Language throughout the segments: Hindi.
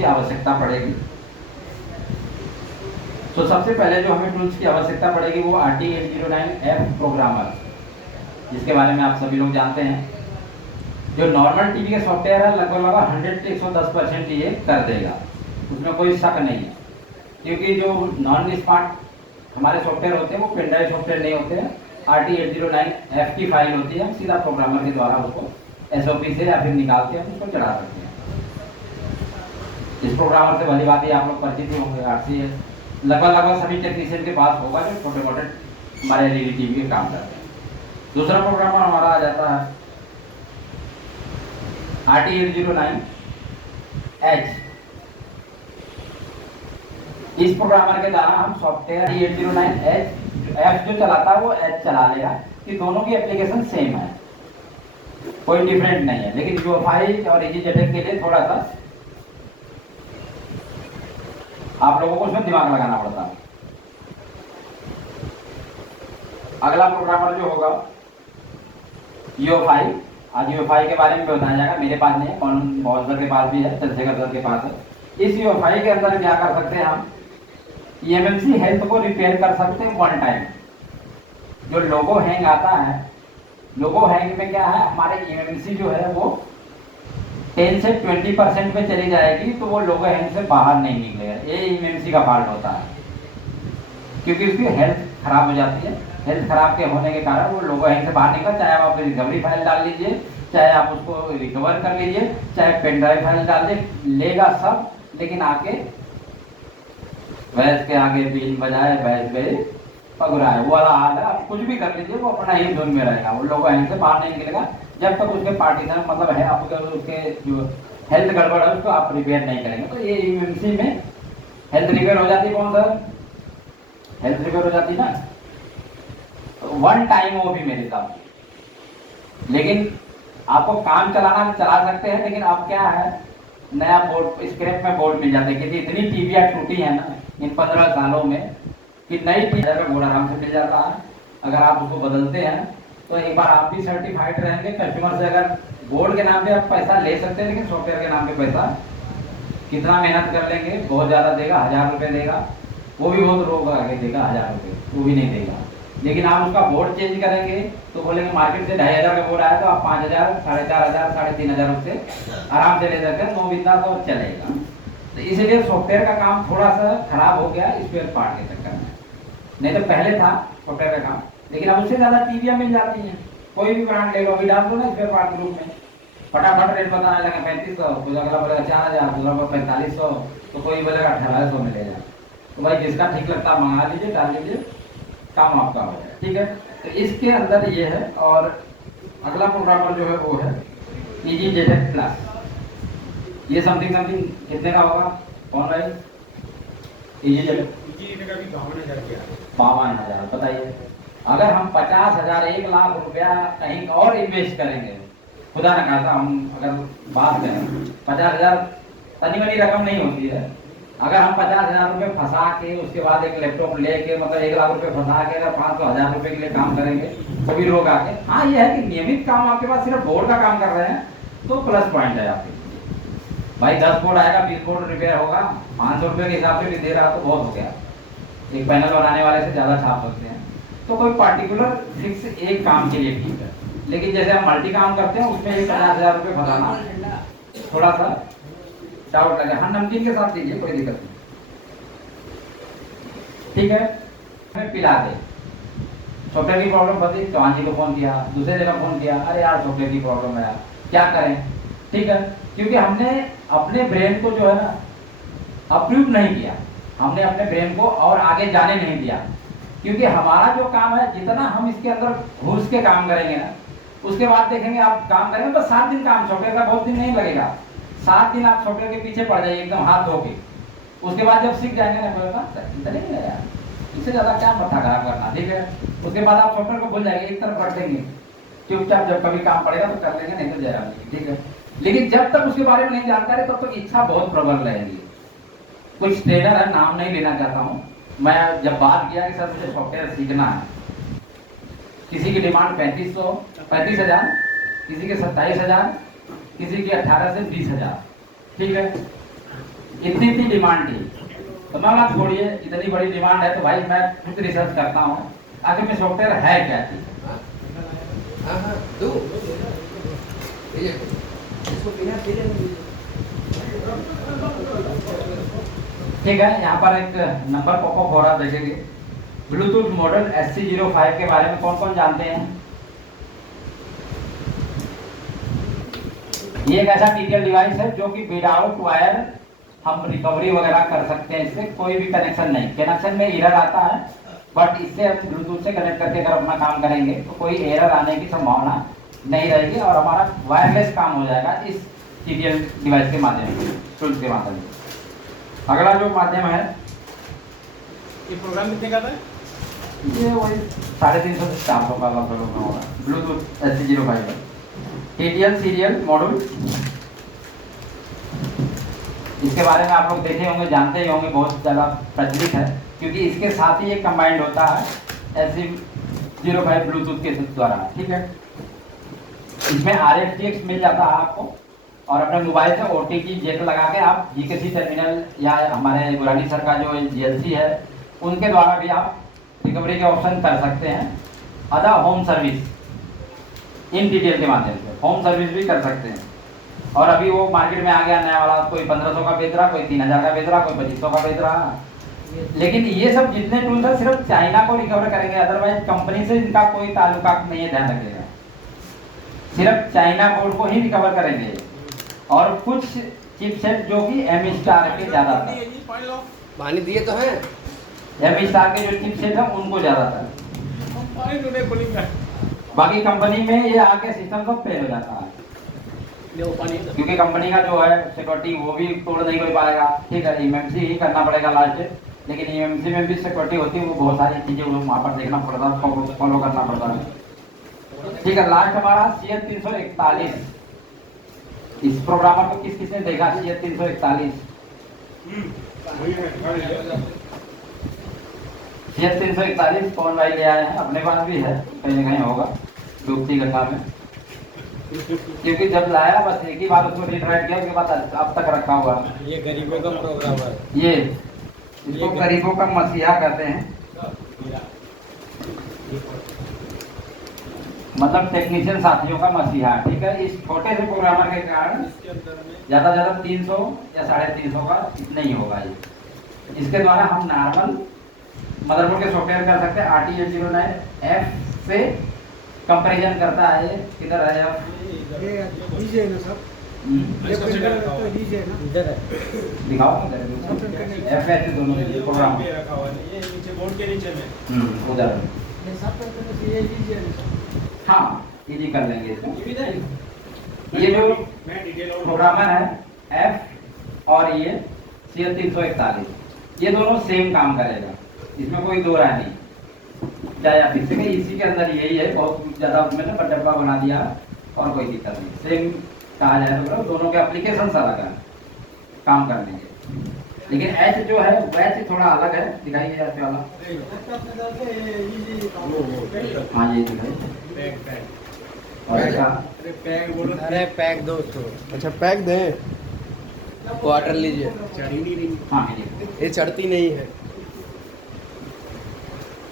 की आवश्यकता पड़ेगी। तो सबसे पहले जो हमें टूल्स की आवश्यकता पड़ेगी वो RT809F प्रोग्रामर, जिसके बारे में आप सभी लोग जानते हैं। जो नॉर्मल टीवी के सॉफ्टवेयर है लगभग 100 से 110% ये कर देगा, उसमें कोई शक नहीं है। क्योंकि जो नॉन स्मार्ट हमारे सॉफ्टवेयर होते हैं वो पेनड्राइव सॉफ्टवेयर नहीं होते हैं, RT809F की फाइल होती है, हम सीधा प्रोग्रामर के द्वारा उसको SOP से या फिर निकाल के हम उसको चढ़ा सकते हैं। इस प्रोग्रामर से भली बात ही आप लोग परिचित ही होंगे। RCS लगभग सभी टेक्नीशियन के पास होगा जो छोटे मोटे हमारे LED टीवी के काम करते हैं। दूसरा प्रोग्रामर हमारा आ जाता है RT809H। इस प्रोग्रामर के द्वारा हम सॉफ्टवेयर RT809H जो चलाता है वो H चला लेगा, कि दोनों की एप्लीकेशन सेम है, कोई डिफरेंट नहीं है। लेकिन UEFI और EasyJetX के लिए थोड़ा सा आप लोगों को उसमें दिमाग लगाना पड़ता है। अगला प्रोग्रामर जो होगा UEFI। आज UEFI के बारे में बताया जाएगा, मेरे पास नहीं है, कौन बहुत सर के पास भी है, चंद्रशेखर सर के पास है। इस UEFI के अंदर क्या कर सकते हैं हम, eMMC हेल्थ को रिपेयर कर सकते हैं वन टाइम। जो लोगो हैंग आता है, लोगो हैंग में क्या है, हमारे eMMC जो है वो 10 से 20% पे चली जाएगी, तो वो लोगो हैंग से बाहर नहीं निकलेगा। ये eMMC का फॉल्ट होता है, क्योंकि उसकी हेल्थ खराब हो जाती है। हेल्थ खराब के होने के कारण वो लोगो हैंग से बाहर निकल, चाहे आप रिकवरी फाइल डाल लीजिए, चाहे आप उसको रिकवर कर लीजिए, चाहे पेन ड्राइव फाइल डाल दीजिए, लेगा सब, लेकिन आके भैंस के आगे बीन बजाए भैंस गए पगुराए, वो वाला हाल है। आप कुछ भी कर लीजिए, वो अपना ही धुन में रहेगा, वो लोगो हैंग से बाहर नहीं निकलेगा जब तक उसके पार्टीशन मतलब है आपके उसके जो हेल्थ गड़बड़ है उसको आप रिपेयर नहीं करेंगे। तो ये eMMC में हेल्थ रिपेयर हो जाती है, कौन सा हेल्थ रिपेयर हो जाती है ना, वन टाइम वो भी मेरे हिसाब से। लेकिन आपको काम चलाना चला सकते हैं, लेकिन अब क्या है, नया बोर्ड स्क्रैप में बोर्ड मिल जाते हैं, क्योंकि इतनी टीवियाँ टूटी है ना इन 15 सालों में कि नई टीवी का बोर्ड आराम से मिल जाता है। अगर आप उसको बदलते हैं तो एक बार आप भी सर्टिफाइड रहेंगे कस्टमर से। अगर बोर्ड के नाम पे आप पैसा ले सकते हैं, लेकिन सॉफ्टवेयर के नाम पे पैसा कितना मेहनत कर लेंगे, बहुत ज़्यादा देगा, 1000 रुपये देगा, वो भी बहुत रोग आगे देगा, 1000 रुपये वो भी नहीं देगा। लेकिन आप उसका बोर्ड चेंज करेंगे तो बोलेंगे मार्केट से 2500 का बोर्ड आया तो आप 5000, 4500, 3500 उससे आराम से ले सकते हैं, 9 बिंदा तो चलेगा। तो इसीलिए सॉफ्टवेयर का काम थोड़ा सा खराब हो गया स्पेयर पार्ट के चक्कर में। नहीं तो पहले था सॉफ्टवेयर का काम, लेकिन अब उससे ज़्यादा टीवियाँ मिल जाती हैं। कोई भी ब्रांड ले लो, अभी डाल दो ना स्पेयर पार्ट ग्रुप में, फटाफट रेट बताने लगे 3500, कोई अगला बोलेगा 4000, दूसरा बोलेगा 4500, तो कोई बोलेगा 1800 मिलेगा। तो भाई जिसका ठीक लगता है मंगा लीजिए, डाल लीजिए, काम आपका हो जाए, ठीक है। तो इसके अंदर ये है। और अगला प्रोग्रामर जो है वो है EasyJetX प्लस। ये समथिंग कितने का होगा, कौन भाई? EasyJetX 52,000। बताइए, अगर हम 50,000 1 लाख रुपया कहीं और इन्वेस्ट करेंगे, खुदा न खासा हम अगर बात करें, 50,000 तनी बनी रकम नहीं होती है। अगर हम 50,000 रुपये फंसा के उसके बाद एक लैपटॉप लेके मतलब 1 लाख रुपये फंसा के अगर 500,000 रुपये के लिए काम करेंगे तो भी लोग आके, हाँ ये है कि नियमित काम आपके पास सिर्फ बोर्ड का काम कर रहे हैं तो प्लस पॉइंट है आपके। भाई 10 बोर्ड आएगा, 20 बोर्ड रिपेयर होगा, 500 रुपये के हिसाब से भी दे रहा तो बहुत हो गया। एक पैनल बनाने वाले से ज़्यादा छाप सकते हैं, तो कोई पार्टिकुलर फिक्स एक काम के लिए ठीक है। लेकिन जैसे हम मल्टी काम करते हैं उसमें 50,000 रुपये फंसाना थोड़ा सा डाउट लगे। हाँ नमकीन के साथ दीजिए, कोई दिक्कत नहीं, ठीक है। हमें पिला दे, सॉफ्टवेयर की प्रॉब्लम फंसी, चौहान जी को फोन किया, दूसरे जगह फोन किया, अरे यार सॉफ्टवेयर की प्रॉब्लम है यार, क्या करें, ठीक है। क्योंकि हमने अपने ब्रेन को जो है ना अप्रूव नहीं किया, हमने अपने ब्रेन को और आगे जाने नहीं दिया। क्योंकि हमारा जो काम है, जितना हम इसके अंदर घुस के काम करेंगे ना, उसके बाद देखेंगे आप काम करेंगे तो 7 दिन काम, सॉफ्टवेयर का बहुत दिन नहीं लगेगा, 7 दिन आप सॉफ्टवेयर के पीछे पड़ जाइए एकदम हाथ धो के। उसके बाद जब सीख जाएंगे ना, चलेंगे यार, इससे ज़्यादा क्या माथा खराब करना, ठीक है। उसके बाद आप सॉफ्टवेयर को भूल जाएंगे, एक तरफ रख देंगे, चुपचाप जब कभी काम पड़ेगा तो कर लेंगे, नहीं तो जरा नहीं, ठीक है। लेकिन जब तक उसके बारे में नहीं जानकारी तब तक इच्छा बहुत प्रबल रहेगी। कुछ ट्रेनर है, नाम नहीं लेना चाहता हूँ मैं, जब बात किया कि सर मुझे सॉफ्टवेयर सीखना है, किसी की डिमांड 35,000, किसी के 27,000, किसी की 18 से 20,000, ठीक है। इतनी इतनी डिमांड थी। तो मैं बोला छोड़िए, इतनी बड़ी डिमांड है तो भाई मैं खुद रिसर्च करता हूँ आखिर में सॉफ्टवेयर है क्या चीज। ठीक है, यहाँ पर एक नंबर पॉपअप हो रहा देखेंगे। ब्लूटूथ मॉडल SC05 के बारे में कौन कौन जानते हैं? ये एक ऐसा टीटीएल डिवाइस है जो कि विदाउट वायर हम रिकवरी वगैरह कर सकते हैं। इससे कोई भी कनेक्शन नहीं, कनेक्शन में एरर आता है, बट इससे हम ब्लूटूथ से कनेक्ट करके अगर अपना काम करेंगे तो कोई एरर आने की संभावना नहीं रहेगी और हमारा वायरलेस काम हो जाएगा इस टीटीएल डिवाइस के माध्यम से, टूल्स के माध्यम से। अगला जो माध्यम है, ये प्रोग्राम कितने का था? ये वही 350 से 400 का लगभग होगा। Bluetooth SC05 TTL serial module, इसके बारे में आप लोग देखे होंगे, जानते ही होंगे, बहुत ज़्यादा प्रचलित है क्योंकि इसके साथ ही एक कंबाइंड होता है SC05 ब्लूटूथ के द्वारा। ठीक है, इसमें RFTX मिल जाता है आपको और अपने मोबाइल से OTG जेट लगा के आप GKC टर्मिनल या हमारे गुरानी सर का जो GLC है उनके द्वारा भी आप रिकवरी के ऑप्शन कर सकते हैं। Other home service in TTL के माध्यम से होम सर्विस भी कर सकते हैं। और अभी वो मार्केट में आ गया नया वाला, कोई 1500 का बेच रहा, कोई 3000 का बेच रहा, कोई 2500 का बेच रहा। लेकिन ये सब जितने टूल्स है सिर्फ चाइना को रिकवर करेंगे, अदरवाइज कंपनी से इनका कोई ताल्लुका नहीं है, ध्यान रखिएगा। सिर्फ चाइना बोर्ड को ही रिकवर करेंगे और कुछ चिपसेट जो कि एम स्टार के ज़्यादातर पानी दिए तो हैं, एम स्टार के जो चिपसेट है उनको ज़्यादातर, बाकी कंपनी में ये आके सिस्टम सब फेल हो जाता है क्योंकि कंपनी का जो है सिक्योरिटी वो भी तोड़ नहीं कोई पाएगा। ठीक है, EMC ही करना पड़ेगा लास्ट, लेकिन EMC में भी सिक्योरिटी होती है, वो बहुत सारी चीज़ें वहाँ पर देखना पड़ता है, फॉलो करना पड़ता है। ठीक है, लास्ट हमारा CL341। इस प्रोग्रामर को किस किसने देखा? CL341 CL341 कौन भाई ले आए हैं? अपने पास भी है, कहीं ना कहीं होगा डूबती गंगा में, क्योंकि जब लाया बस एक ही बार उसको रीड राइट किया, उसके बाद अब तक रखा हुआ है। ये गरीबों का प्रोग्राम है, ये इसको गरीबों का मसीहा कहते हैं, मतलब टेक्नीशियन साथियों का मसीहा। ठीक है, इस छोटे से प्रोग्रामर के कारण ज़्यादा से ज़्यादा 300 या 350 का इतना ही होगा। ये इसके द्वारा हम नॉर्मल मदरबोर्ड के सॉफ्टवेयर कर सकते हैं। RT809F से कंपैरिजन करता है। ये किधर है आप? ये ना सब ये प्रिंटर तो लीजिए ना, इधर है, दिखाओ FH दोनों प्रोग्राम रखा हुआ है, ये नीचे बोर्ड के नीचे में उधर। ये सब करके ये लीजिए ना। हाँ, इजी कर लेंगे इसको। ये भी दे। ये जो मैं डिटेल और प्रोग्रामर है F और ये CL341, ये दोनों सेम काम करेगा, इसमें कोई दो राय नहीं। चाहे आप इससे इसी के अंदर यही है, बहुत ज़्यादा उसमें ना डब्बा बना दिया और कोई दिक्कत नहीं, सेम कहा जाए तो दोनों के एप्लीकेशन अलग है काम करने के। लेकिन H जो है वैसे थोड़ा अलग है, दिखाइए H वाला। हाँ ये दिखाइए। और इसका पैक बोलो, अरे पैक दो तो अच्छा पैक दें, क्वार्टर लीजिए, चढ़ी नहीं, हाँ ये चढ़ती नहीं है।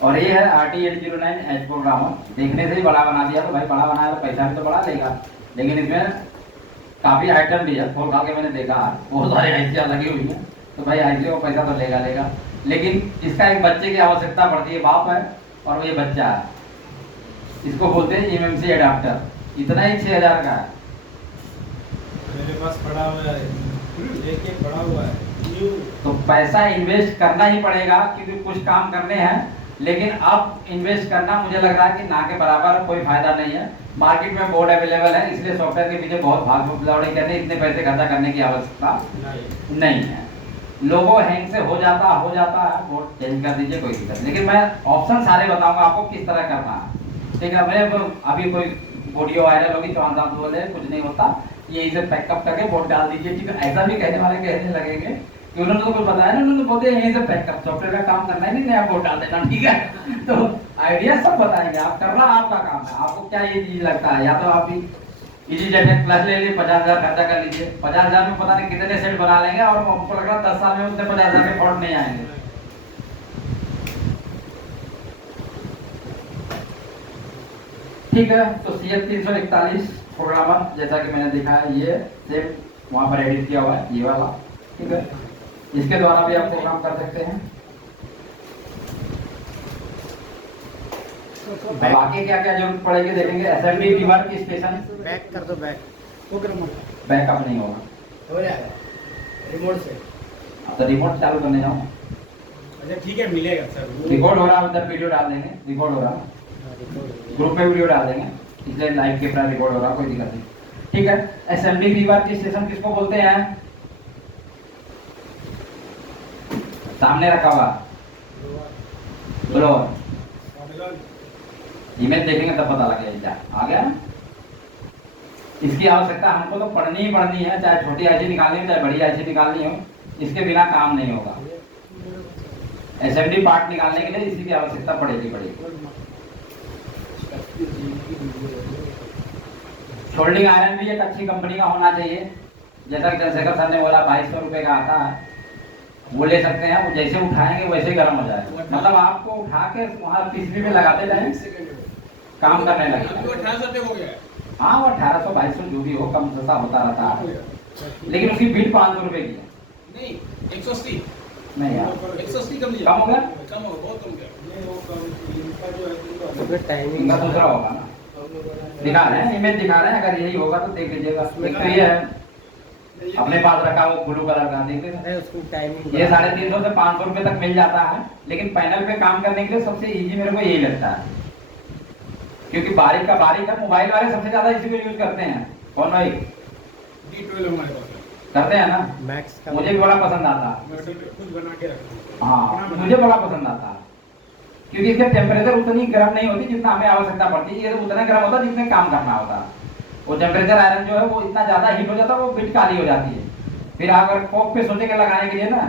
और ये है RT809H प्रोग्रामर। देखने से ही बड़ा बना दिया, तो भाई बड़ा बनाया तो पैसा भी तो बड़ा लेगा, लेकिन इसमें काफ़ी आइटम भी है, खोल खा के मैंने देखा बहुत सारी आईसियाँ लगी हुई हैं, तो भाई आईसी को पैसा तो लेगा। लेकिन इसका एक बच्चे की आवश्यकता पड़ती है, बाप है और वो ये बच्चा है, इसको बोलते हैं EMC एडाप्टर, इतना ही 6000 का है। मेरे पास पड़ा हुआ है, लेके पड़ा हुआ है। तो पैसा इन्वेस्ट करना ही पड़ेगा क्योंकि कुछ काम करने हैं, लेकिन अब इन्वेस्ट करना मुझे लग रहा है कि ना के बराबर कोई फायदा नहीं है। मार्केट में बोर्ड अवेलेबल है, इसलिए सॉफ्टवेयर के पीछे बहुत भाग दौड़ी करने, इतने पैसे खर्चा करने की आवश्यकता नहीं है। लोगो हैंग से हो जाता है, बोर्ड चेंज कर दीजिए, कोई दिक्कत। लेकिन मैं ऑप्शन सारे बताऊंगा आपको किस तरह करना है। ठीक है, मैं अभी कोई ऑडियो वायरल होगी, चौहान साहब बोले कुछ नहीं होता, यही से पैकअप करके बोर्ड डाल दीजिए। ठीक है, ऐसा भी कहने वाले कहने लगेंगे कि उन्होंने तो कुछ बताया ना, उन्होंने बोलते यहीं से पैकअप, सॉफ्टवेयर का काम करना है, नहीं नया बोर्ड डाल देना। ठीक है, तो आइडिया सब बताएंगे, आप करना आपका काम है। आपको क्या ये चीज लगता है, या तो आप भी इजी जेट क्लास ले ली, 50,000 खर्चा कर लीजिए। 50,000 में पता नहीं कितने सेट बना लेंगे और हमको लग रहा 10 साल में उतने 50,000 के फॉल्ट नहीं आएंगे। ठीक है, तो CF 341 प्रोग्रामर जैसा कि मैंने दिखाया, ये सेम वहां पर एडिट किया हुआ है, ये वाला। ठीक है, इसके द्वारा भी आप प्रोग्राम कर सकते हैं। बाकी क्या क्या जरूरत पड़ेगी देखेंगे। असेंबली रिवर्क स्टेशन, बैक कर दो, बैक प्रोग्रामर बैकअप नहीं होगा, हो जाएगा रिमोट से। तो रिमोट चालू करने जाऊँ, अच्छा ठीक है, मिलेगा सर। रिकॉर्ड हो रहा है, उधर वीडियो डाल देंगे, रिकॉर्ड हो रहा है, ग्रुप में वीडियो डाल देंगे, इसलिए लाइव कैमरा रिकॉर्ड हो रहा है, कोई दिक्कत नहीं। ठीक है, असेंबली रिवर्क स्टेशन किसको बोलते हैं? सामने रखा हुआ ब्लोअर, इमेज देखेंगे तब पता लगेगा। आ गया ना? इसकी आवश्यकता हमको तो पढ़नी ही पढ़नी है, चाहे छोटी आईसी निकालनी हो चाहे बड़ी आईसी निकालनी हो, इसके बिना काम नहीं होगा। असेंबली पार्ट निकालने के लिए इसी की आवश्यकता पड़ेगी। सोल्डिंग आयरन भी एक अच्छी कंपनी का होना चाहिए, जैसा कि चंद्रशेखर सर ने बोला 2200 रुपए का आता है, वो ले सकते हैं। वो जैसे उठाएंगे वैसे गर्म हो जाएगा, मतलब आपको उठा के वहाँ पीसीबी में लगाते जाए, काम करने लगेगा। 1800 हो गया। हाँ, वो 1800-2200 जो भी हो, कम सस्ता होता रहता है, लेकिन उसकी बिल 500 रुपए की है। नहीं 180 नहीं यार, 180 कम कम हो गया, कम हो बहुत कम गया। इनका दूसरा होगा ना, दिखा रहे हैं, इमेज दिखा रहे हैं। अगर यही होगा तो देख लीजिएगा। एक तो ये है अपने पास रखा वो ब्लू कलर का, देखते हैं उसकी टाइमिंग ये 350 से 500 रुपए तक मिल जाता है। लेकिन पैनल पे काम करने के लिए सबसे इजी मेरे को यही लगता है, क्योंकि बारीक का बारीक है। मोबाइल वाले सबसे ज्यादा इसी को यूज करते हैं। कौन भाई? D12 हमारे पास है, करते हैं ना, मैक्स का मुझे भी बड़ा पसंद आता है। मैं खुद बना के रखता हूँ। हाँ, मुझे बड़ा पसंद आता है, क्योंकि इसका टेम्परेचर उतनी गर्म नहीं होती जितना हमें आवश्यकता पड़ती है। ये तो उतना गर्म होता है जितने काम करना होता है। वो टेम्परेचर आयरन जो है वो इतना ज्यादा हीट हो जाता है, वो बिट काली हो जाती है। फिर अगर कोक पे सोचेंगे लगाने के लिए ना,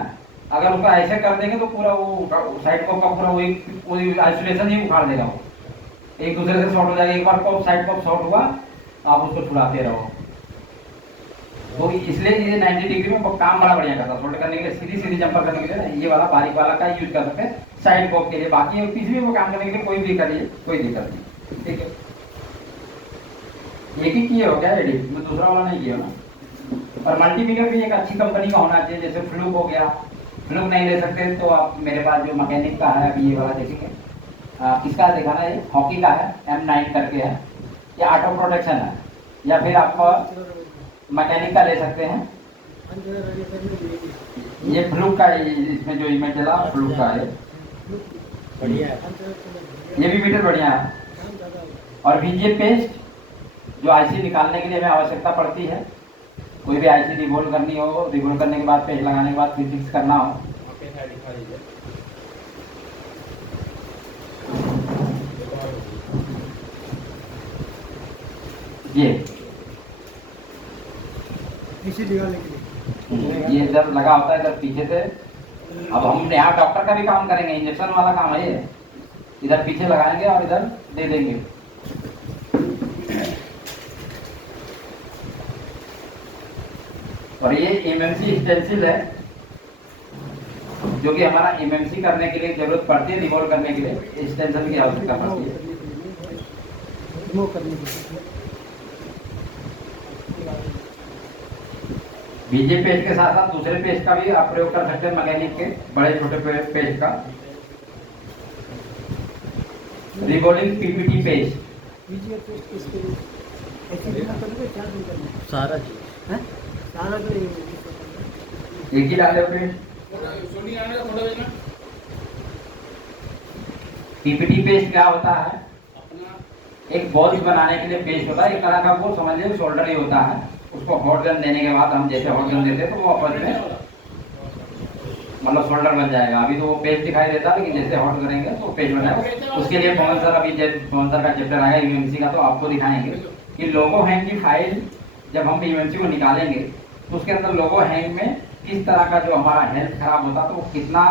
अगर उसको ऐसे कर देंगे तो पूरा वो साइड कोक का पूरा वही आइसोलेशन ही उखाड़ देगा। वो एक दूसरे से शॉर्ट हो जाएगा। एक बार कोक साइड कोक शॉर्ट हुआ, आप उसको छुड़ाते रहो। तो इसलिए ये 90 डिग्री में काम बड़ा बढ़िया करता है। शॉर्ट करने के लिए, सीधी सीधी जंपर करने के लिए ना, ये वाला बारीक वाला का यूज कर सकते हैं साइड कोक के लिए। बाकी पीसीबी में काम करने के लिए कोई भी करिए, कोई दिक्कत नहीं। ठीक है, एक ही किए हो क्या एडिट में, दूसरा वाला नहीं किया ना। और मल्टीमीटर भी एक अच्छी कंपनी का होना चाहिए, जैसे फ्लूक हो गया। फ्लूक नहीं ले सकते तो आप मेरे पास जो मैकेनिक का है, अभी ये वाला देखेंगे, किसका दिखाना है, हॉकी का है, M9 करके है, ये ऑटो प्रोटेक्शन है। या फिर आप मैकेनिक का ले सकते हैं, ये फ्लूक का, इसमें जो इमेज चला फ्लूक का है, बढ़िया है। ये भी मीटर बढ़िया है। और VGA पेस्ट जो आईसी निकालने के लिए हमें आवश्यकता पड़ती है, कोई भी आईसी रिवोल्व करनी हो, रिवोल्व करने के बाद पेस्ट लगाने के बाद फिर फिक्स करना हो, ये इधर लगा होता है, इधर पीछे से। अब हम यहाँ डॉक्टर का भी काम करेंगे, इंजेक्शन वाला काम है ये। इधर पीछे लगाएंगे और इधर दे देंगे। और ये MMC स्टेंसिल है, जो कि हमारा MMC करने के लिए जरूरत पड़ती है, रिवॉल्व करने के लिए स्टेंसिल की आवश्यकता पड़ती है। VGA पेस्ट के साथ साथ दूसरे पेस्ट का भी आप प्रयोग कर सकते हैं, मैकेनिक के बड़े छोटे पेस्ट का। रिवॉल्विंग PPT पेस्ट, सारा चीज एक ही डाले पेस्ट। PPT पेस्ट क्या होता है? एक बॉल्स बनाने के लिए पेस्ट होता है, एक तरह का वो समझ लीजिए शोल्डर ही होता है। उसको हॉट गन देने के बाद, हम जैसे हॉट गन देते हैं तो वो आपस में मतलब शोल्डर बन जाएगा। अभी तो वो पेस्ट दिखाई देता है, लेकिन जैसे हॉट करेंगे तो पेस्ट बनेगा। उसके लिए पवन सर, अभी पवन सर का चैप्टर आएगा MMC का, तो आपको दिखाएंगे कि लोगो हैंग की फाइल जब हम MMC को निकालेंगे तो उसके अंदर लोगो हैंग में किस तरह का जो हमारा हेल्थ खराब होता है तो वो कितना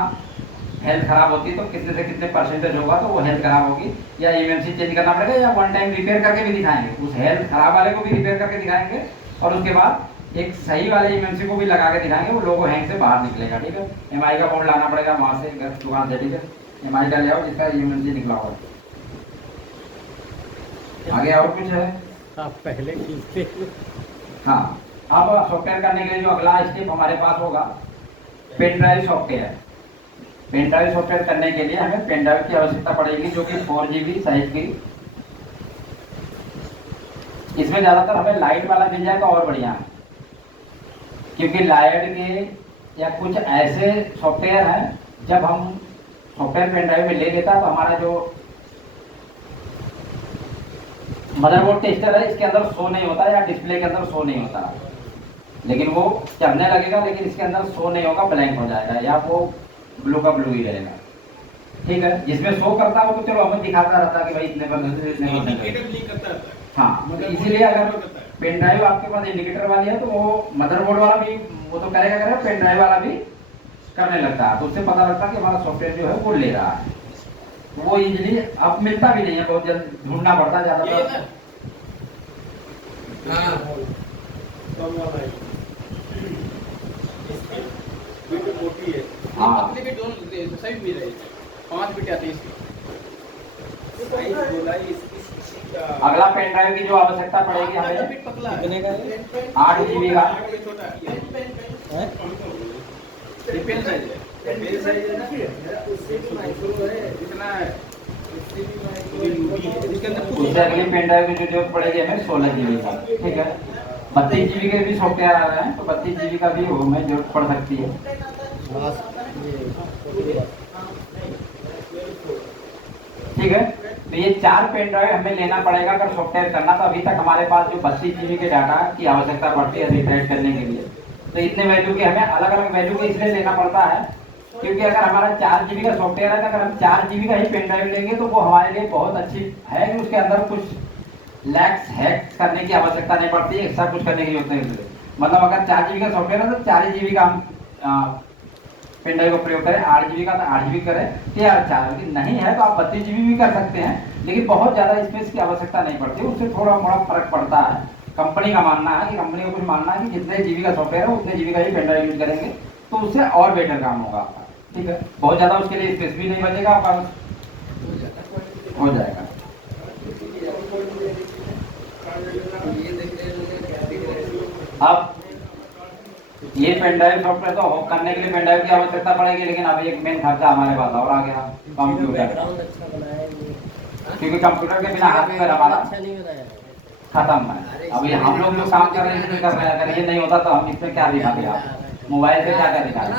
हेल्थ खराब होती है तो कितने से कितने परसेंटेज होगा तो वो हेल्थ खराब होगी, या ईएमसी चेंज करना पड़ेगा, या वन टाइम रिपेयर करके भी दिखाएंगे, उस हेल्थ खराब वाले को भी रिपेयर करके दिखाएंगे और उसके बाद एक सही वाले ईएमसी को भी लगा के दिखाएंगे, वो लोगो हैंग से बाहर निकलेगा। ठीक है, एमआई का बोर्ड लाना पड़ेगा वहाँ से दुकान से। ठीक है, एमआई का ले आओ जिसका ईएमसी निकला हुआ। आगे और कुछ है? आप पहले खींचते। हाँ, अब सॉफ्टवेयर करने के लिए जो अगला स्टेप हमारे पास होगा, pen drive software. Pen drive software करने के लिए हमें पेन ड्राइव की आवश्यकता पड़ेगी जो कि 4 GB साइज की। इसमें ज़्यादातर हमें लाइट वाला मिल जाए तो और बढ़िया है, क्योंकि लाइट के या कुछ ऐसे सॉफ्टवेयर हैं जब हम सॉफ्टवेयर पेन ड्राइव में ले लेता है तो हमारा जो मदरबोर्ड टेस्टर है इसके अंदर शो नहीं होता या डिस्प्ले के अंदर शो नहीं होता, लेकिन वो चलने लगेगा लेकिन इसके अंदर शो नहीं होगा, ब्लैंक हो जाएगा या वो ब्लू का ब्लू ही रहेगा। ठीक है, जिसमें शो करता हो तो चलो हमें दिखाता रहता है कि भाई इतने परसेंट इतने परसेंट। हाँ, इसीलिए अगर पेन ड्राइव आपके पास इंडिकेटर वाली है तो वो मदरबोर्ड वाला भी वो तो करेगा, पेन ड्राइव वाला भी करने लगता है, तो उससे पता लगता है कि हमारा सॉफ्टवेयर जो है वो ले रहा है। वो इजीली अब मिलता भी नहीं है, बहुत जल्द ढूंढना पड़ता है ज़्यादातर। हाँ, सभी मिल रहे 5 बिट आते हैं अगला पेन ड्राइव की जो आवश्यकता पड़ेगी हमें कितने का है? 8 GB का। पेन साइज है, पेन साइज है ना, कितना है? उससे अगली पेन ड्राइव की जो जरूरत पड़ेगी हमें 16 GB का। ठीक है, 32 GB के भी सॉफ्टवेयर आ रहे हैं तो 32 GB का भी हमें जरूरत पड़ सकती है। ठीक है, तो ये 4 पेन ड्राइव हमें लेना पड़ेगा अगर सॉफ्टवेयर करना। तो अभी तक हमारे पास जो 32 GB के डाटा की आवश्यकता पड़ती है रिटाइप करने के लिए, तो इतने वैल्यू के हमें अलग अलग वैल्यू के इसलिए लेना पड़ता है क्योंकि अगर हमारा 4 GB का सॉफ्टवेयर है तो अगर हम 4 GB का ही पेन ड्राइव लेंगे तो वो हमारे लिए बहुत अच्छी है कि उसके अंदर कुछ लैक्स हैक करने की आवश्यकता नहीं पड़ती है, ऐसा कुछ करने की जरूरत नहीं। मतलब अगर 4 GB का सॉफ्टवेयर है तो 4 GB का हम पेन ड्राइव का प्रयोग करें, 8 GB का तो 8 GB करें, तैयार 4। लेकिन नहीं है तो आप 32 GB भी कर सकते हैं, लेकिन बहुत ज़्यादा स्पेस की आवश्यकता नहीं पड़ती, उससे थोड़ा मोड़ा फर्क पड़ता है। कंपनी का मानना है कि कंपनी का कुछ मानना है कि जितने GB का सॉफ्टवेयर है उतने GB का ही पेन ड्राइव यूज करेंगे तो उससे और बेटर काम होगा आपका। ठीक है, बहुत ज़्यादा उसके लिए स्पेस भी नहीं बचेगा, आपका हो जाएगा। अब ये पेन ड्राइव सॉफ्टवेयर तो करने के लिए पेन ड्राइव की आवश्यकता पड़ेगी, लेकिन अब एक मेन खर्चा हमारे पास और आ गया, कंप्यूटर। क्योंकि कंप्यूटर के बिना हाथ पैर हमारा खत्म है। अभी हम लोग जो काम कर रहे हैं इसमें कर रहे हैं, अगर ये नहीं होता तो हम इसमें क्या दिखाते आप मोबाइल से क्या क्या दिखाते।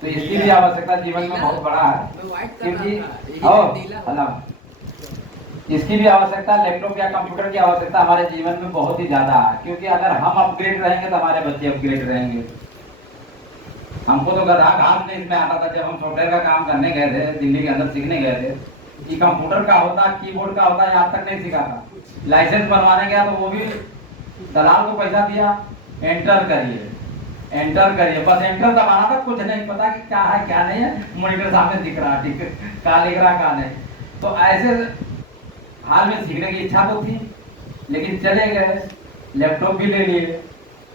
तो इसकी भी आवश्यकता जीवन में बहुत बड़ा है, क्योंकि इसकी भी आवश्यकता लैपटॉप या कंप्यूटर की आवश्यकता हमारे जीवन में बहुत ही ज्यादा है, क्योंकि अगर हम अपग्रेड रहेंगे तो हमारे बच्चे अपग्रेड रहेंगे। हमको तो गधा घास में इसमें आता था जब हम सॉफ्टवेयर का काम करने गए थे, दिल्ली के अंदर सीखने गए थे कि कंप्यूटर का होता, कीबोर्ड का होता है, आज तक नहीं सीखा था। लाइसेंस बनवाने गया तो वो भी दलाल को पैसा दिया, एंटर करिए एंटर करिए, बस एंटर दबाना था, कुछ नहीं पता कि क्या है क्या नहीं है, मॉनिटर सामने दिख रहा, ठीक है, क्या लिख रहा क्या नहीं। तो ऐसे हाल में सीखने की इच्छा तो थी, लेकिन चले गए, लैपटॉप भी ले लिए,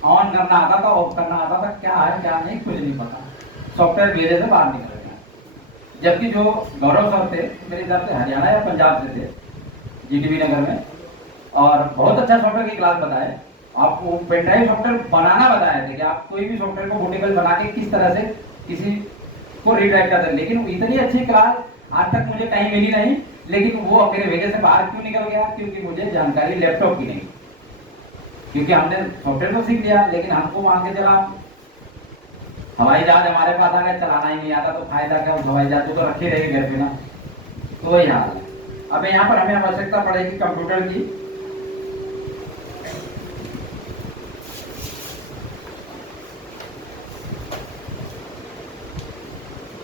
ऑन करना आता था, ऑफ करना आता था, क्या है क्या नहीं कुछ नहीं पता, सॉफ्टवेयर भेजे से बाहर निकल गया। जबकि जो गौरव सर थे मेरे हिसाब से हरियाणा या पंजाब से थे, GTB नगर में, और बहुत अच्छा सॉफ्टवेयर की क्लास बताए, आपको पेन ड्राइव सॉफ्टवेयर बनाना बताए थे कि आप कोई भी सॉफ्टवेयर को बूटेबल बना के किस तरह से किसी को रीडायरेक्ट करते हैं। लेकिन इतनी अच्छी क्लास आज तक मुझे कहीं मिली नहीं, लेकिन वो मेरे भेजे से बाहर क्यों निकल गया, क्योंकि मुझे जानकारी लैपटॉप की नहीं, क्योंकि हमने सॉफ्टवेयर तो सीख लिया, लेकिन हमको मान के चला हवाई जहाज हमारे पास आ गया, चलाना ही नहीं आता तो फायदा क्या, उस हवाई जहाज तो रखे रहेगी घर पे ना, तो वही हाल है। अब यहाँ पर हमें आवश्यकता पड़ेगी कंप्यूटर की।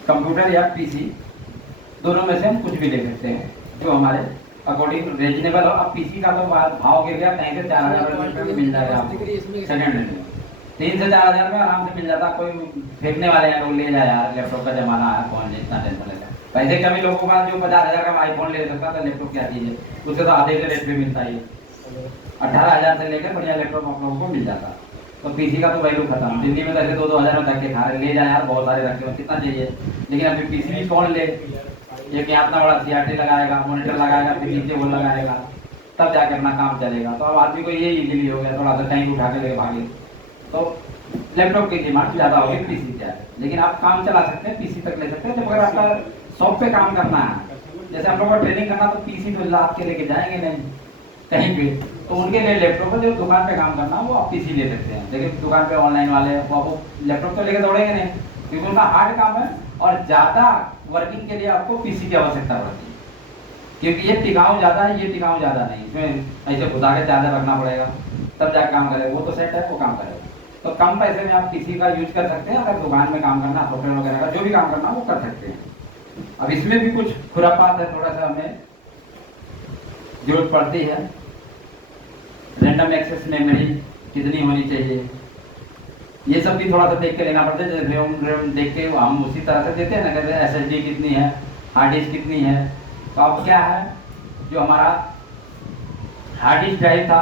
कंप्यूटर या पीसी दोनों में से हम कुछ भी ले सकते हैं जो हमारे अकॉर्डिंग रीजनेबल हो। अब पीसी का तो भाव गिर गया, कहीं से 4000 रुपये में मिल जाएगा सेकेंड हैंड में, 3 से 4 हजार में आराम से मिल जाता। कोई फेंकने वाले हैं लोग, ले जाए यार, लैपटॉप का जमाना है, कौन जितना टेंशन लेगा। वैसे कभी लोगों के पास जो 50 हजार का आईफोन ले सकता था, लैपटॉप क्या चीज है, उससे तो आधे के रेट पे मिलता है। 18 हजार से लेकर बढ़िया लैपटॉप आप लोगों को मिल जाता। तो पीसी का तो वैल्यू खत्म। दिल्ली में तो ऐसे 2-2 हजार में धक्के खा रहे, ले जाए यार, बहुत सारे रखे हो, कितना चाहिए। लेकिन अभी पीसी भी कौन ले, एक यहाँ इतना बड़ा सीआरटी लगाएगा, मॉनिटर लगाएगा, फिर नीचे वो लगाएगा, तब जाकर अपना काम चलेगा। तो अब आदमी को ये इजीली हो गया, थोड़ा सा टाइम उठा के लेके भागे। तो लैपटॉप की डिमांड ज़्यादा होगी पीसी से। लेकिन आप काम चला सकते हैं, पीसी तक ले सकते हैं। जब अगर आपका शॉप पे काम करना है, जैसे हम लोग को ट्रेनिंग करना, तो पीसी तो लाद के लेके जाएंगे नहीं कहीं पे, तो उनके लिए लैपटॉप है। जो दुकान पे काम करना है वो आप पीसी ले सकते हैं। लेकिन दुकान पे ऑनलाइन वाले वो लैपटॉप तो लेके दौड़ेंगे नहीं, क्योंकि उनका हार्ड काम है और ज़्यादा वर्किंग के लिए आपको पीसी की आवश्यकता पड़ती है। क्योंकि ये टिकाऊ ज़्यादा है, ये टिकाऊ ज़्यादा नहीं। इसमें ऐसे घुसा के चार्जर रखना पड़ेगा, तब जाकर काम करेगा। वो तो सेट है, वो काम करेगा। तो कम पैसे में आप पीसी का यूज कर सकते हैं। अगर दुकान में काम करना, होटल वगैरह का जो भी काम करना वो कर सकते हैं। अब इसमें भी कुछ खुरापात है, थोड़ा सा हमें जरूरत पड़ती है। रैंडम एक्सेस मेमोरी कितनी होनी चाहिए, ये सब भी थोड़ा सा देख के लेना पड़ता है। जैसे रेम देख के हम उसी तरह से देते हैं ना, कहते हैं SSD कितनी है, हार्ड डिस्क कितनी है। तो अब क्या है, जो हमारा हार्ड डिस्क ड्राइव था,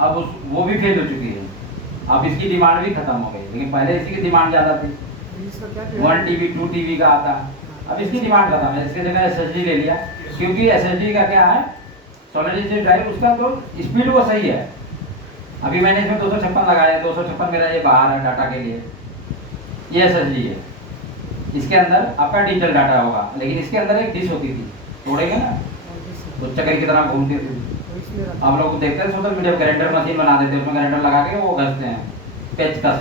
अब वो भी फेल हो चुकी है। अब इसकी डिमांड भी खत्म हो गई। लेकिन पहले इसकी की डिमांड ज़्यादा थी, 1 TB 2 TB का आता। अब इसकी डिमांड खत्म है, इसकी जगह SSD ले लिया। क्योंकि SSD का क्या है, सॉलिड स्टेट ड्राइव, उसका तो स्पीड वो सही है। अभी मैंने इसमें 256 लगाया है, 256 मेरा ये बाहर है डाटा के लिए, ये SSD है। इसके अंदर आपका डिजिटल डाटा होगा, लेकिन इसके अंदर एक डिश होती थी, तोड़ेंगे ना तो चक्कर की तरह घूमती थी। आप लोग देखते हैं सोशल मीडिया, ग्राइंडर मशीन बना देते हैं, उसमें ग्राइंडर लगा के वो घसते हैं, पेचकस,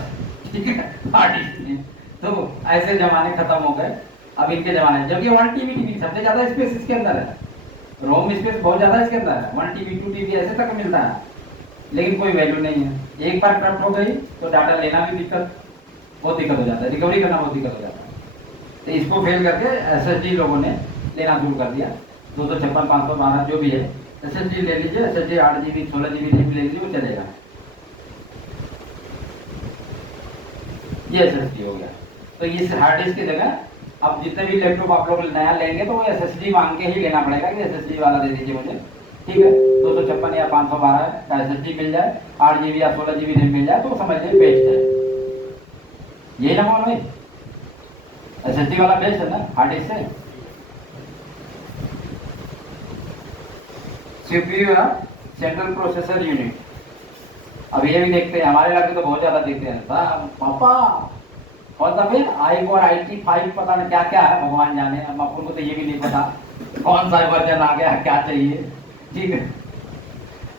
ठीक है, हार्ड डिस्क में। तो ऐसे जमाने खत्म हो गए अब इनके जमाने। जबकि 1 TB सबसे ज़्यादा स्पेस इसके अंदर है, रोम स्पेस बहुत ज़्यादा इसके अंदर है। 1 TB 2 TB ऐसे तक मिलता है, लेकिन कोई वैल्यू नहीं है। एक बार करप्ट हो गई तो डाटा लेना भी बहुत दिक्कत हो जाता है, रिकवरी करना बहुत दिक्कत हो जाता है। तो इसको फेल करके SSD लोगों ने लेना शुरू कर दिया। 256, 512 जो भी है, SSD ले लीजिए। SSD 8 GB 16 GB ले लीजिए, वो चलेगा। ये SSD हो गया। तो इस हार्ड डिस्क की जगह अब जितने भी लैपटॉप आप लोग नया लेंगे तो वो SSD मांग के ही लेना पड़ेगा कि SSD वाला दे दीजिए मुझे, ठीक है। 256 या 512 का SSD मिल जाए, 8 GB या 16 GB मिल जाए तो समझ लें बेस्ट है। यही ना मानो भाई, SSD वाला बेस्ट है ना हार्ड डिस्क से। CPU है सेंट्रल प्रोसेसर यूनिट। अब ये भी देखते हैं, हमारे लड़के तो बहुत ज्यादा देखते हैं, पापा कौन सा फिर i4 IT5 पता नहीं क्या क्या है, भगवान जाने। अब अपन को तो ये भी नहीं पता कौन सा वर्जन आ गया, क्या चाहिए, ठीक है।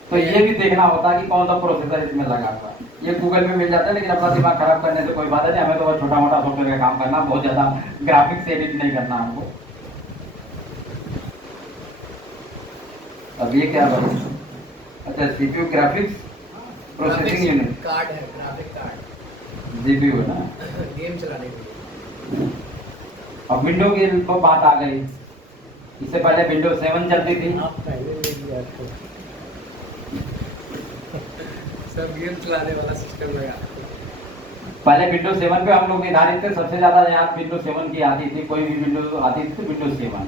तो ये भी देखना होता है कि कौन सा प्रोसेसर इसमें लगा हुआ है। ये गूगल पे मिल जाता है, लेकिन अपना दिमाग खराब करने से कोई बात नहीं। हमें तो छोटा मोटा सॉफ्टवेयर का काम करना, बहुत ज्यादा ग्राफिक्स एडिट नहीं करना हमको। अब ये क्या बात है, अच्छा CPU graphics processing unit, card है, ग्राफिक कार्ड, GPU है ना, गेम चलाने के लिए। अब विंडो की तो बात आ गई। इससे पहले विंडोज 7 चलती थी। आप पहले ले लिया तो सब गेम चलाने वाला सिस्टम लगा। पहले विंडोज 7 पे हम लोग निर्धारित थे, सबसे ज्यादा याद विंडोज 7 की आती थी। कोई भी विंडोज आती थी तो विंडोज 7।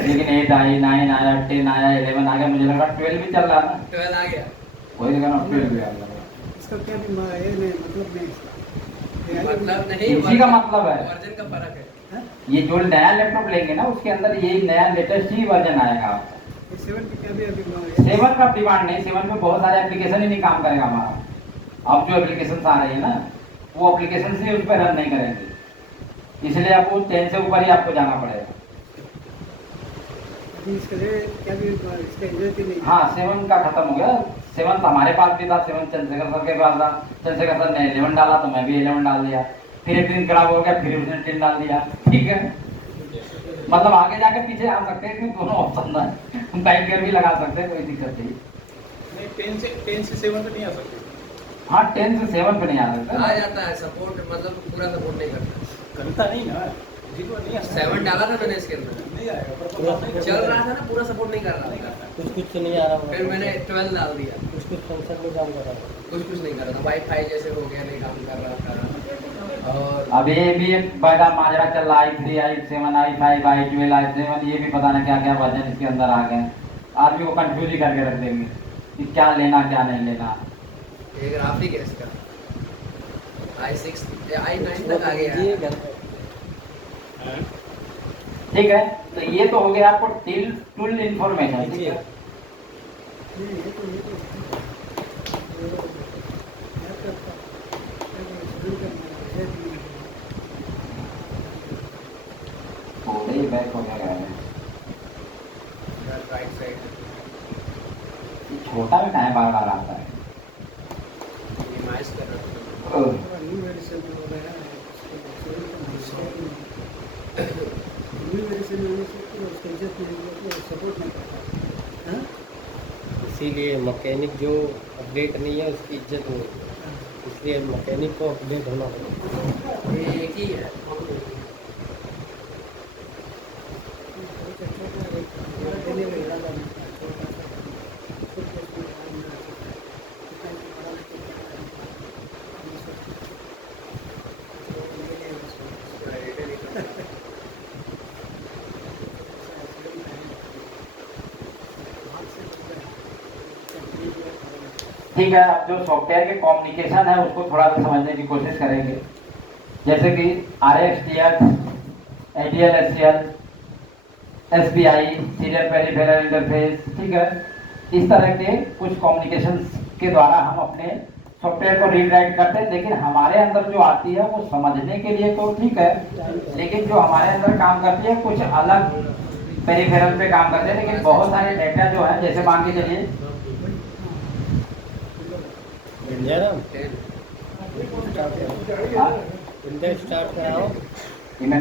लेकिन 8 आई, 9 आया, 10 आया, 11 आ गया, मुझे लगा 12 भी चल रहा है ना। 12 आ गया, वही लगा ना, 12 भी आ गया। इसका क्या ये नहीं मतलब नहीं इसका मतलब नहीं, इसी का मतलब है, वर्जन का फर्क है। ये जो नया लैपटॉप लेंगे ना उसके अंदर ये नया लेटेस्ट ही वर्जन आएगा आपका। 7 की क्या भी अभी 7 का डिमांड नहीं, 7 में बहुत सारे एप्लीकेशन ही नहीं काम करेगा हमारा। अब जो एप्लीकेशन आ रही है ना, वो एप्लीकेशन से उस पर रन नहीं करेंगे, इसलिए आपको 10 से ऊपर ही आपको जाना पड़ेगा। अभी इसका क्या भी इसका इज्जत ही नहीं। हाँ 7 का खत्म हो गया। 7 तो हमारे पास भी था, 7 चंद्रशेखर सर के पास था। चंद्रशेखर सर ने 11 डाला तो मैं भी 11 डाल दिया। फिर एक दिन खराब हो गया, फिर उसने 10 डाल दिया, ठीक है। मतलब आगे जाके पीछे आ सकते हैं, इसमें दोनों ऑप्शन है। हम टाइप गेयर भी लगा सकते हैं, कोई दिक्कत नहीं। 10 से 7 तो नहीं आ सकते। हाँ 10 से 7 पे नहीं आ सकता। आ जाता है सपोर्ट, मतलब पूरा सपोर्ट नहीं करता। करता नहीं ना, जी को नहीं आ सकता। 7 डाला था मैंने इसके अंदर, नहीं आएगा, पर चल रहा था ना, पूरा सपोर्ट नहीं कर रहा था। कुछ तो नहीं आ रहा। फिर मैंने 12 डाल दिया। कुछ कुछ फंक्शन में काम कर रहा था। कुछ नहीं कर रहा था, वाईफाई जैसे हो गया नहीं काम कर रहा था। और अब ये भी एक बड़ा माजरा चल रहा है, i3 i7 i5 i12 i7, ये भी पता नहीं क्या क्या वर्जन इसके अंदर आ गए। आदमी को कंफ्यूज ही करके रख देंगे कि क्या लेना क्या नहीं लेना। ये ग्राफिक है इसका i6 i9 तक आ गया ये है। घर पे। ठीक है, तो ये तो हो गया आपको टूल इंफॉर्मेशन। ठीक है, नहीं, ये तो लैपटॉप का शुरू करना है। थोड़े ही बैक हो गया है। इधर राइट साइड छोटा भी टाइम बार बार आता है। मिनिमाइज कर रहा था। ओह, न्यू मेडिसिन हो गया है, न्यू मेडिसिन होने से उसका इज्जत नहीं होगी, तो सपोर्ट नहीं करता। हाँ? इसीलिए मैकेनिक जो अपडेट नहीं है उसकी इज्जत नहीं है, इसलिए मैकेनिक को अपडेट होना पड़ेगा। ये एक ही है। देने का इरादा नहीं था, छोटा सा खुद के उसमें काम नहीं आ सकता। कितना भी पढ़ा लिखा ठीक है, अब जो सॉफ्टवेयर के कम्युनिकेशन है उसको थोड़ा सा समझने की कोशिश करेंगे। जैसे कि RxTx, ADL-SCL, SPI, serial peripheral interface. ठीक है, इस तरह के कुछ कम्युनिकेशन के द्वारा हम अपने सॉफ्टवेयर को रीड राइट करते हैं, लेकिन हमारे अंदर जो आती है वो समझने के लिए तो ठीक है, लेकिन जो हमारे अंदर काम करती है कुछ अलग पेरिफेरल पे काम करते हैं। लेकिन बहुत सारे डेटा जो है, जैसे मान के चलिए जयराम, 10 हाँ, इंडेक्स स्टार्ट कराओ। इमें